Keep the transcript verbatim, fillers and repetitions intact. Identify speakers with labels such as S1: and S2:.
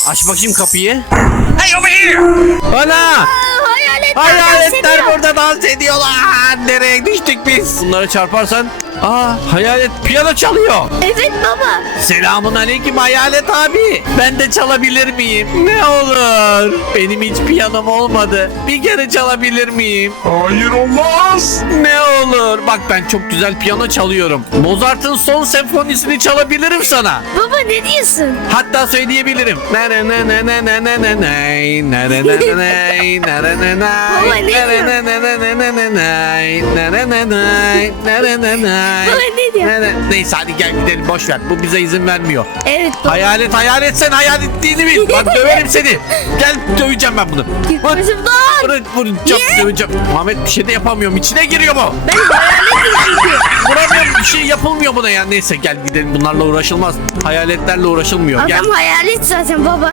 S1: Aç bakayım kapıyı.
S2: Hey, over here!
S1: Ana!
S3: Hayaletler,
S1: Hayaletler
S3: dans ediyor.
S1: burada dans ediyorlar. Nereye düştük biz? Bunları çarparsan... Aa, hayalet piyano çalıyor.
S3: Evet baba.
S1: Selamun aleyküm hayalet abi. Ben de çalabilir miyim? Ne olur. Benim hiç piyanom olmadı. Bir kere çalabilir miyim?
S2: Hayır, olmaz.
S1: Ne olur. Bak ben çok güzel piyano çalıyorum. Mozart'ın son senfonisini çalabilirim sana.
S3: Baba ne diyorsun?
S1: Hatta söyleyebilirim. Nere ne ne ne ne ne ne ne nere ne ne ne nere ne ne
S3: Baba, ne
S1: nere
S3: diyor?
S1: ne ne ne ne ne ne ne nere ne ne nere ne ne
S3: Baba ne diyor?
S1: nere- Neyse hadi gel gidelim boş ver. Bu bize izin vermiyor.
S3: Evet baba.
S1: Hayalet hayalet sen hayalet değilini bil. Bak döverim seni. Gel döveceğim ben bunu. Vur.
S3: Başımdan.
S1: Vur, vuracağım, döveceğim. Muhammed bir şey de yapamıyorum. İçine giriyor mu?
S3: Ben hayaletim çünkü.
S1: Vuramıyorum. Bir şey yapılmıyor buna ya. Neyse gel gidelim. Bunlarla uğraşılmaz. Hayaletlerle uğraşılmıyor. Gel.
S3: Adam hayalet zaten baba.